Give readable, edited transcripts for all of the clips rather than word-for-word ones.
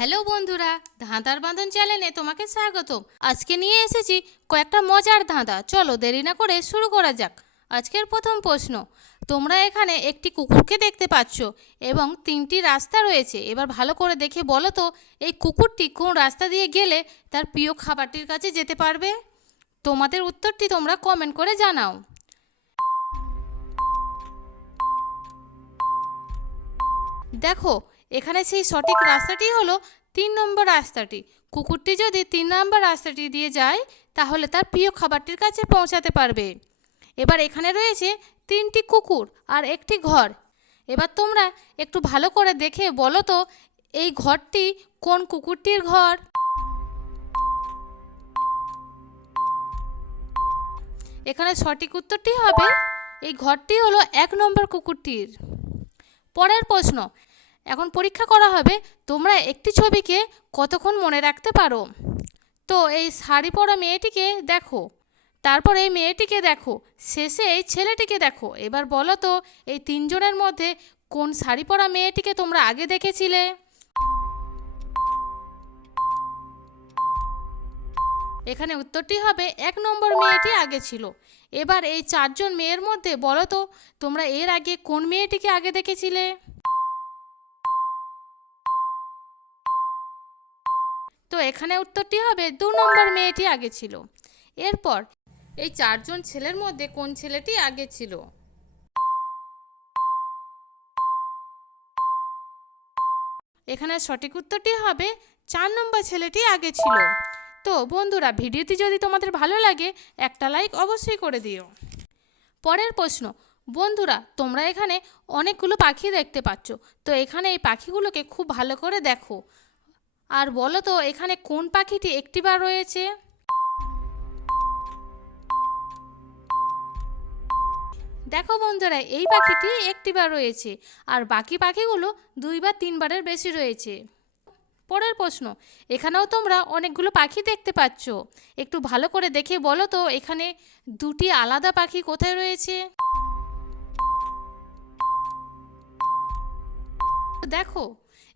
Hello বন্ধুরা, ধাঁধার বাঁধন চ্যানেলে তোমাকে স্বাগতম। আজকে নিয়ে এসেছি কয়েকটা মজার ধাঁধা। চলো দেরি না করে শুরু করা যাক। আজকের প্রথম প্রশ্ন, তোমরা এখানে একটি কুকুরকে দেখতে পাচ্ছ এবং তিনটি রাস্তা রয়েছে। এবার ভালো করে দেখে বলো তো এই কুকুরটি কোন রাস্তা দিয়ে গেলে তার প্রিয় খাবারটির কাছে যেতে পারবে? তোমাদের উত্তরটি তোমরা কমেন্ট করে জানাও। দেখো, এখানে সেই সঠিক রাস্তাটি হলো 3 নম্বর রাস্তাটি। কুকুরটি যদি 3 নম্বর রাস্তাটি দিয়ে যায় তাহলে তার প্রিয় খাবারটির কাছে পৌঁছাতে পারবে। এবার এখানে রয়েছে 3টি কুকুর আর একটি ঘর। এবার তোমরা একটু ভালো করে দেখে বলো তো এই ঘরটি কোন কুকুরটির ঘর? এখানে সঠিক উত্তরটি হবে এই ঘরটি হলো 1 নম্বর কুকুরটির। পরের প্রশ্ন, এখন পরীক্ষা করা হবে তোমরা একটি ছবিকে কতক্ষণ মনে রাখতে পারো। তো এই শাড়ি পরা মেয়েটিকে দেখো, তারপর এই মেয়েটিকে দেখো, শেষে এই ছেলেটিকে দেখো। এবার বলো তো এই তিনজনের মধ্যে কোন শাড়ি পরা মেয়েটিকে তোমরা আগে দেখেছিলে? এখানে উত্তরটি হবে 1 নম্বর মেয়েটি আগে ছিল। এবার এই 4জন মেয়ের মধ্যে বলো তো তোমরা এর আগে কোন মেয়েটিকে আগে দেখেছিলে? তো এখানে উত্তরটি হবে 2 নম্বর মেয়েটি আগে ছিল। এরপর এই 4জন ছেলের মধ্যে কোন ছেলেটি আগে ছিল? এখানে সঠিক উত্তরটি হবে 4 নম্বর ছেলেটি আগে ছিল। তো বন্ধুরা, ভিডিওটি যদি তোমাদের ভালো লাগে একটা লাইক অবশ্যই করে দিও। পরের প্রশ্ন, বন্ধুরা তোমরা এখানে অনেকগুলো পাখি দেখতে পাচ্ছ। তো এখানে এই পাখিগুলোকে খুব ভালো করে দেখো আর বলো তো এখানে কোন পাখিটি একটিবার রয়েছে? দেখো বন্ধুরা, এই পাখিটি একটিবার রয়েছে আর বাকি পাখিগুলো 2 বা 3 বারের বেশি রয়েছে। পরের প্রশ্ন, এখানেও তোমরা অনেকগুলো পাখি দেখতে পাচ্ছ। একটু ভালো করে দেখে বলো তো এখানে 2টি আলাদা পাখি কোথায় রয়েছে? দেখো,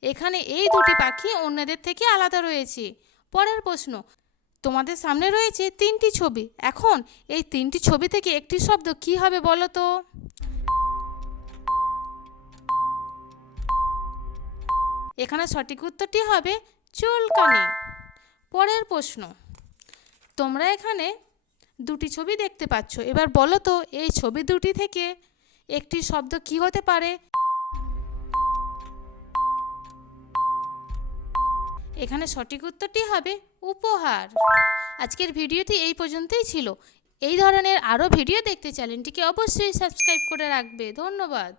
এখানে এই 2টি পাখি অন্যদের থেকে আলাদা রয়েছে। পরের প্রশ্ন, তোমাদের সামনে রয়েছে 3টি ছবি। এখন এই 3টি ছবি থেকে একটি শব্দ কি হবে বলো তো? এখানে সঠিক উত্তরটি হবে চুলকানি। পরের প্রশ্ন, তোমরা এখানে 2টি ছবি দেখতে পাচ্ছ। এবার বলো তো এই ছবি 2টি থেকে একটি শব্দ কি হতে পারে? এখানে সঠিক উত্তরটি হবে উপহার। আজকের ভিডিওটি এই পর্যন্তই ছিল। এই ধরনের আরও ভিডিও দেখতে চ্যানেলটিকে অবশ্যই সাবস্ক্রাইব করে রাখবে। ধন্যবাদ।